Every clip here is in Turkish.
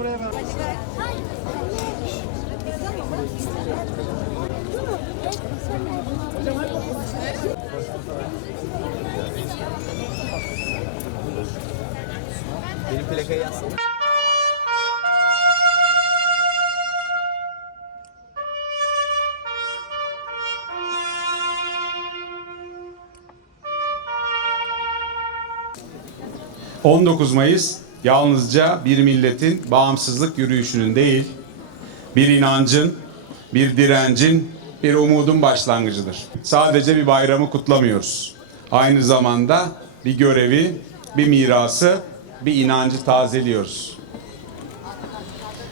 Benim plakayı yazsana. — 19 Mayıs yalnızca bir milletin bağımsızlık yürüyüşünün değil, bir inancın, bir direncin, bir umudun başlangıcıdır. Sadece bir bayramı kutlamıyoruz. Aynı zamanda bir görevi, bir mirası, bir inancı tazeliyoruz.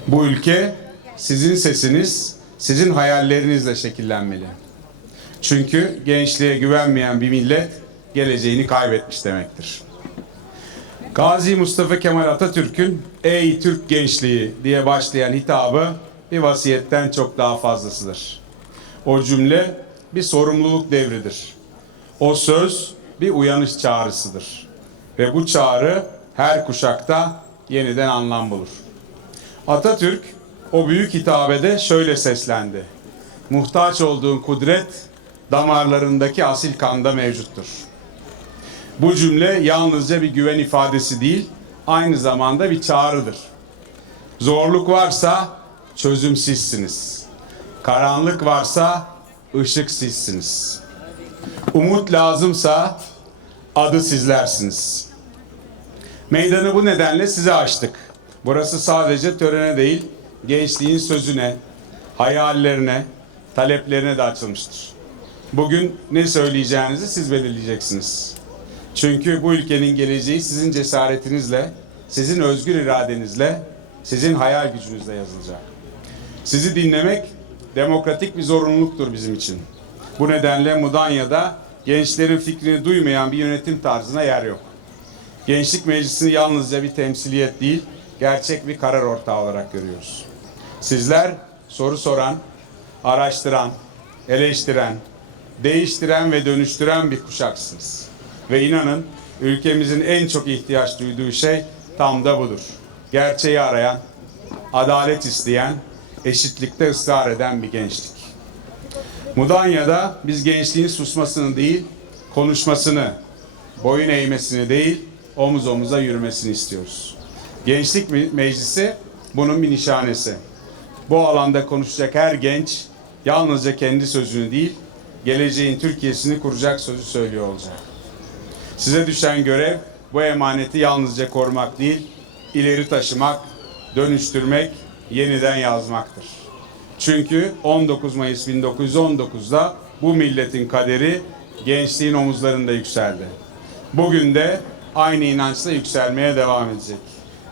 Bu ülke sizin sesiniz, sizin hayallerinizle şekillenmeli. Çünkü gençliğe güvenmeyen bir millet geleceğini kaybetmiş demektir. Gazi Mustafa Kemal Atatürk'ün Ey Türk gençliği diye başlayan hitabı bir vasiyetten çok daha fazlasıdır. O cümle bir sorumluluk devridir. O söz bir uyanış çağrısıdır. Ve bu çağrı her kuşakta yeniden anlam bulur. Atatürk o büyük hitabede şöyle seslendi. Muhtaç olduğun kudret damarlarındaki asil kanda mevcuttur. Bu cümle yalnızca bir güven ifadesi değil, aynı zamanda bir çağrıdır. Zorluk varsa çözüm sizsiniz. Karanlık varsa ışık sizsiniz. Umut lazımsa adı sizlersiniz. Meydanı bu nedenle size açtık. Burası sadece törene değil, gençliğin sözüne, hayallerine, taleplerine de açılmıştır. Bugün ne söyleyeceğinizi siz belirleyeceksiniz. Çünkü bu ülkenin geleceği sizin cesaretinizle, sizin özgür iradenizle, sizin hayal gücünüzle yazılacak. Sizi dinlemek demokratik bir zorunluluktur bizim için. Bu nedenle Mudanya'da gençlerin fikrini duymayan bir yönetim tarzına yer yok. Gençlik Meclisi'ni yalnızca bir temsiliyet değil, gerçek bir karar ortağı olarak görüyoruz. Sizler soru soran, araştıran, eleştiren, değiştiren ve dönüştüren bir kuşaksınız. Ve inanın ülkemizin en çok ihtiyaç duyduğu şey tam da budur. Gerçeği arayan, adalet isteyen, eşitlikte ısrar eden bir gençlik. Mudanya'da biz gençliğin susmasını değil, konuşmasını, boyun eğmesini değil, omuz omuza yürümesini istiyoruz. Gençlik Me- Meclisi bunun bir nişanesi. Bu alanda konuşacak her genç yalnızca kendi sözünü değil, geleceğin Türkiye'sini kuracak sözü söylüyor olacak. Size düşen görev bu emaneti yalnızca korumak değil, ileri taşımak, dönüştürmek, yeniden yazmaktır. Çünkü 19 Mayıs 1919'da bu milletin kaderi gençliğin omuzlarında yükseldi. Bugün de aynı inançla yükselmeye devam edecek.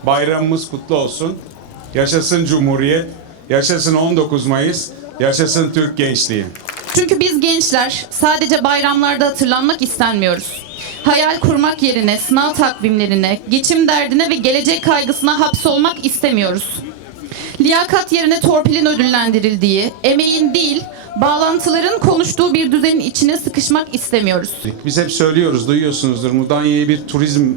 Bayramımız kutlu olsun. Yaşasın Cumhuriyet, yaşasın 19 Mayıs, yaşasın Türk gençliği. Çünkü biz gençler sadece bayramlarda hatırlanmak istenmiyoruz. Hayal kurmak yerine sınav takvimlerine, geçim derdine ve gelecek kaygısına hapsolmak istemiyoruz. Liyakat yerine torpilin ödüllendirildiği, emeğin değil, bağlantıların konuştuğu bir düzenin içine sıkışmak istemiyoruz. Biz hep söylüyoruz, duyuyorsunuzdur. Mudanya'yı bir turizm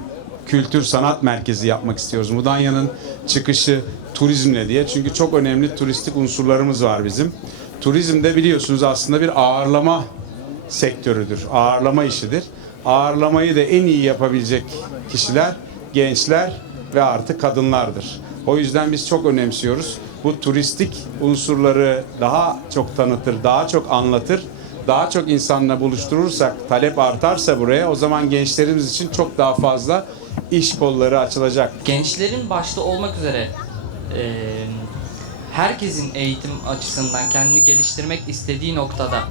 kültür sanat merkezi yapmak istiyoruz. Mudanya'nın çıkışı turizmle diye. Çünkü çok önemli turistik unsurlarımız var bizim. Turizm de biliyorsunuz aslında bir ağırlama sektörüdür. Ağırlama işidir. Ağırlamayı da en iyi yapabilecek kişiler gençler ve artık kadınlardır. O yüzden biz çok önemsiyoruz. Bu turistik unsurları daha çok tanıtır, daha çok anlatır daha çok insanla buluşturursak, talep artarsa buraya o zaman gençlerimiz için çok daha fazla iş kolları açılacak. gençlerin başta olmak üzere e, herkesin eğitim açısından kendini geliştirmek istediği noktada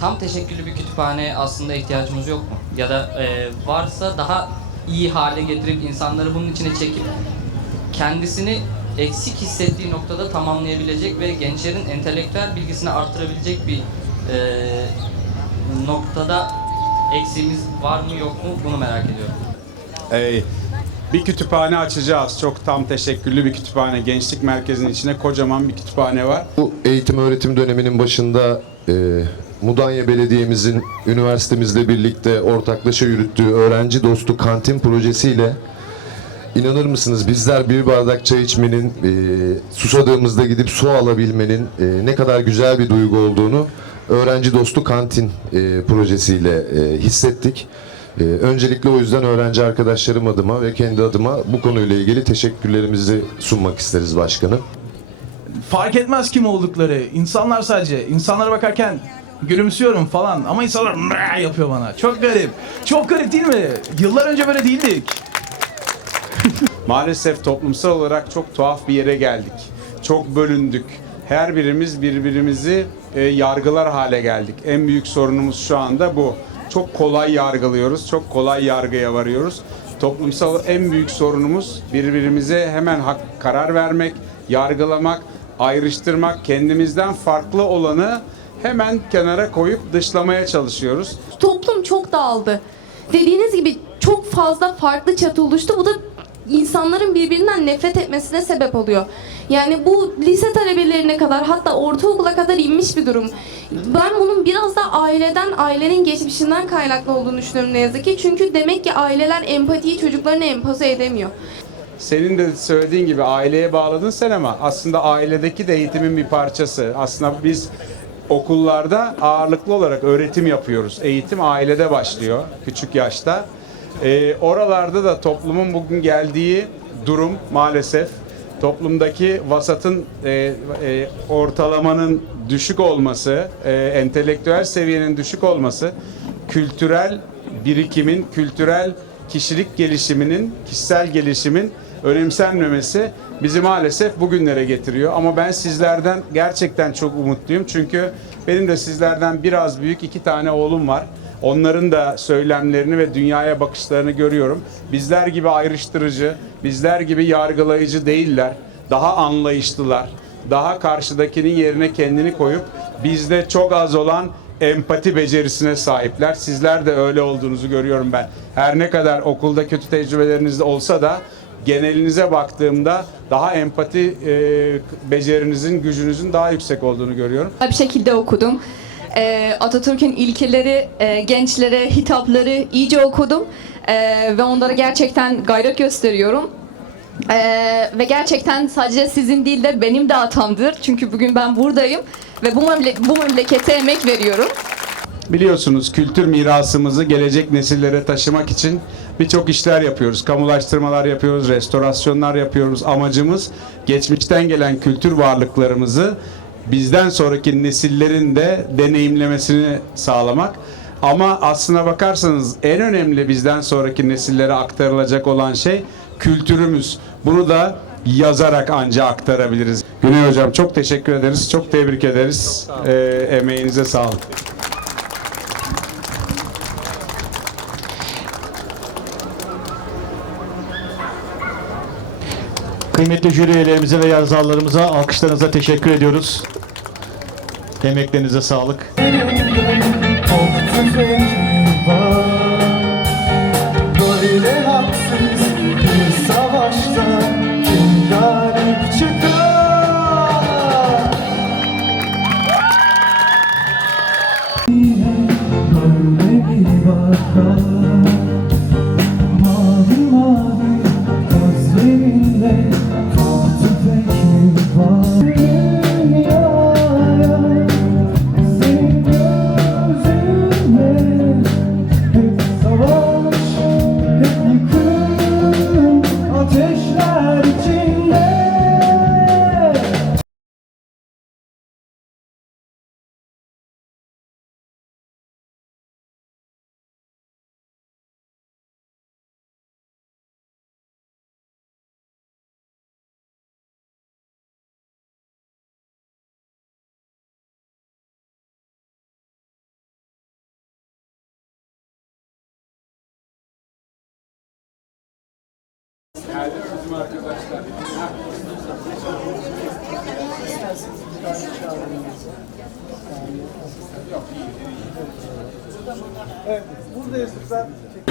tam teşekküllü bir kütüphane aslında ihtiyacımız yok mu? Ya da e, varsa daha iyi hale getirip insanları bunun içine çekip kendisini eksik hissettiği noktada tamamlayabilecek ve gençlerin entelektüel bilgisini artırabilecek bir e, noktada eksiğimiz var mı yok mu bunu merak ediyorum. Ee, bir kütüphane açacağız. Çok tam teşekküllü bir kütüphane. Gençlik merkezinin içine kocaman bir kütüphane var. Bu eğitim öğretim döneminin başında e, Mudanya Belediye'mizin üniversitemizle birlikte ortaklaşa yürüttüğü öğrenci dostu kantin projesiyle inanır mısınız bizler bir bardak çay içmenin, e, susadığımızda gidip su alabilmenin e, ne kadar güzel bir duygu olduğunu öğrenci dostu kantin e, projesiyle e, hissettik. E, öncelikle o yüzden öğrenci arkadaşlarım adıma ve kendi adıma bu konuyla ilgili teşekkürlerimizi sunmak isteriz başkanım. fark etmez kim oldukları. İnsanlar sadece insanlara bakarken gülümsüyorum falan ama insanlar "Mrrr" yapıyor bana. Çok garip. Çok garip değil mi? Yıllar önce böyle değildik. Maalesef toplumsal olarak çok tuhaf bir yere geldik. Çok bölündük. Her birimiz birbirimizi e, yargılar hale geldik. En büyük sorunumuz şu anda bu. Çok kolay yargılıyoruz, çok kolay yargıya varıyoruz. Toplumsal en büyük sorunumuz birbirimize hemen hak, karar vermek, yargılamak, ayrıştırmak, kendimizden farklı olanı hemen kenara koyup dışlamaya çalışıyoruz. toplum çok dağıldı. Dediğiniz gibi çok fazla farklı çatı oluştu. Bu da insanların birbirinden nefret etmesine sebep oluyor. Yani bu lise talebelerine kadar hatta ortaokula kadar inmiş bir durum. Ben bunun biraz da aileden, ailenin geçmişinden kaynaklı olduğunu düşünüyorum ne yazık ki. Çünkü demek ki aileler empatiyi çocuklarına empoze edemiyor. Senin de söylediğin gibi aileye bağladın sen ama aslında ailedeki de eğitimin bir parçası. Aslında biz okullarda ağırlıklı olarak öğretim yapıyoruz. Eğitim ailede başlıyor küçük yaşta. Ee, oralarda da toplumun bugün geldiği durum maalesef toplumdaki vasatın e, e, ortalamanın düşük olması, e, entelektüel seviyenin düşük olması, kültürel birikimin, kültürel kişilik gelişiminin, kişisel gelişimin önemsenmemesi bizi maalesef bugünlere getiriyor. Ama ben sizlerden gerçekten çok umutluyum. Çünkü benim de sizlerden biraz büyük iki tane oğlum var. Onların da söylemlerini ve dünyaya bakışlarını görüyorum. Bizler gibi ayrıştırıcı, bizler gibi yargılayıcı değiller. Daha anlayışlılar. Daha karşıdakinin yerine kendini koyup bizde çok az olan empati becerisine sahipler. Sizler de öyle olduğunuzu görüyorum ben. Her ne kadar okulda kötü tecrübeleriniz olsa da genelinize baktığımda daha empati e, becerinizin, gücünüzün daha yüksek olduğunu görüyorum. bir şekilde okudum. Ee, Atatürk'ün ilkeleri, e, gençlere hitapları iyice okudum Ee, ve onlara gerçekten gayret gösteriyorum. Ee, ve gerçekten sadece sizin değil de benim de hatamdır. Çünkü bugün ben buradayım ve bu, memle- bu memlekete emek veriyorum. Biliyorsunuz kültür mirasımızı gelecek nesillere taşımak için birçok işler yapıyoruz. Kamulaştırmalar yapıyoruz, restorasyonlar yapıyoruz. Amacımız geçmişten gelen kültür varlıklarımızı bizden sonraki nesillerin de deneyimlemesini sağlamak. Ama aslına bakarsanız en önemli bizden sonraki nesillere aktarılacak olan şey kültürümüz. Bunu da yazarak anca aktarabiliriz. Güney Hocam çok teşekkür ederiz, çok tebrik ederiz. Ee, emeğinize sağlık. Kıymetli jüri üyelerimize ve yazarlarımıza alkışlarınıza teşekkür ediyoruz. Emeklerinize sağlık.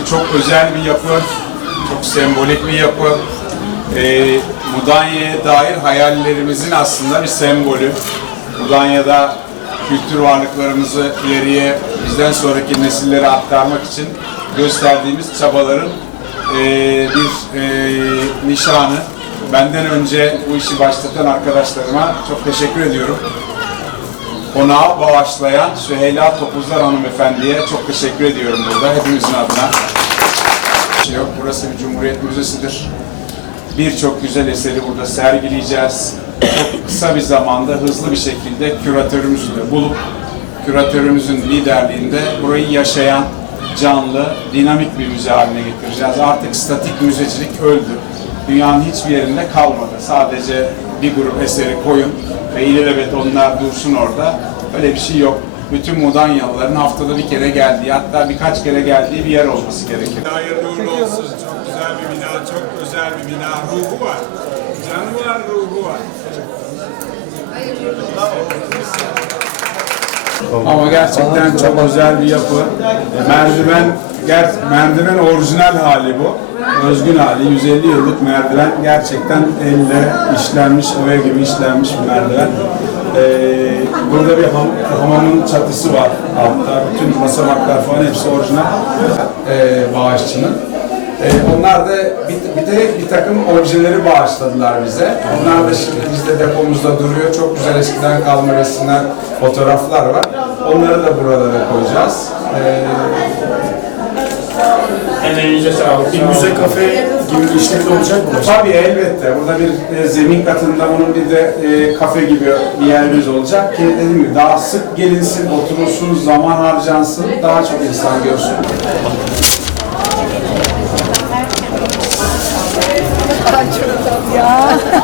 Çok özel bir yapı, çok sembolik bir yapı. Ee, Mudanya'ya dair hayallerimizin aslında bir sembolü. Mudanya'da kültür varlıklarımızı ileriye bizden sonraki nesillere aktarmak için gösterdiğimiz çabaların e, bir e, nişanı. Benden önce bu işi başlatan arkadaşlarıma çok teşekkür ediyorum. Konağı bağışlayan Süheyla Topuzlar hanımefendiye çok teşekkür ediyorum burada hepimizin adına. Şey yok. Burası bir Cumhuriyet Müzesi'dir. Birçok güzel eseri burada sergileyeceğiz. Çok kısa bir zamanda hızlı bir şekilde küratörümüzü de bulup küratörümüzün liderliğinde burayı yaşayan, canlı, dinamik bir müze haline getireceğiz. Artık statik müzecilik öldü. Dünyanın hiçbir yerinde kalmadı. Sadece bir grup eseri koyun ve ilelebet onlar dursun orada. Öyle bir şey yok. Bütün Mudanyalıların haftada bir kere geldiği, hatta birkaç kere geldiği bir yer olması gerekir. Hayırlı uğurlu olsun. Çok güzel bir bina, çok özel bir bina. Ruhu var. Canı var, ruhu var. Ama gerçekten çok özel bir yapı. Merdiven, ger merdiven orijinal hali bu. Özgün hali, 150 yıllık merdiven. Gerçekten elle işlenmiş, oya gibi işlenmiş bir merdiven. Ee, burada bir ham, hamamın çatısı var altta. Bütün basamaklar falan hepsi orijinal ee, bağışçının. Ee, onlar da bir, bir de bir takım objeleri bağışladılar bize. Onlar da şimdi bizde depomuzda duruyor. Çok güzel eskiden kalma resimler, fotoğraflar var. Onları da buralara koyacağız. Ee, Emeğinize sağlık. Bir müze kafe gibi bir işlevi de olacak mı? Tabii elbette. Burada bir e, zemin katında bunun bir de e, kafe gibi bir yerimiz olacak ki dediğim gibi daha sık gelinsin, oturulsun, zaman harcansın, daha çok insan görsün.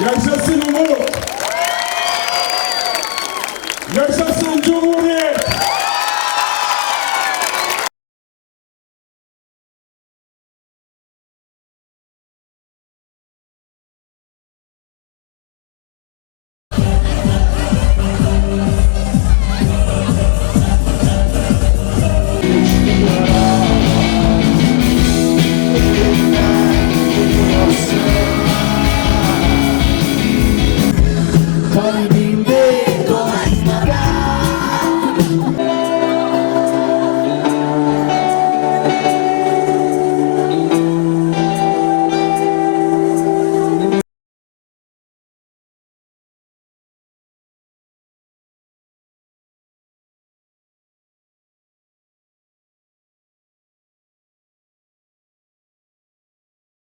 Yaşasın umut.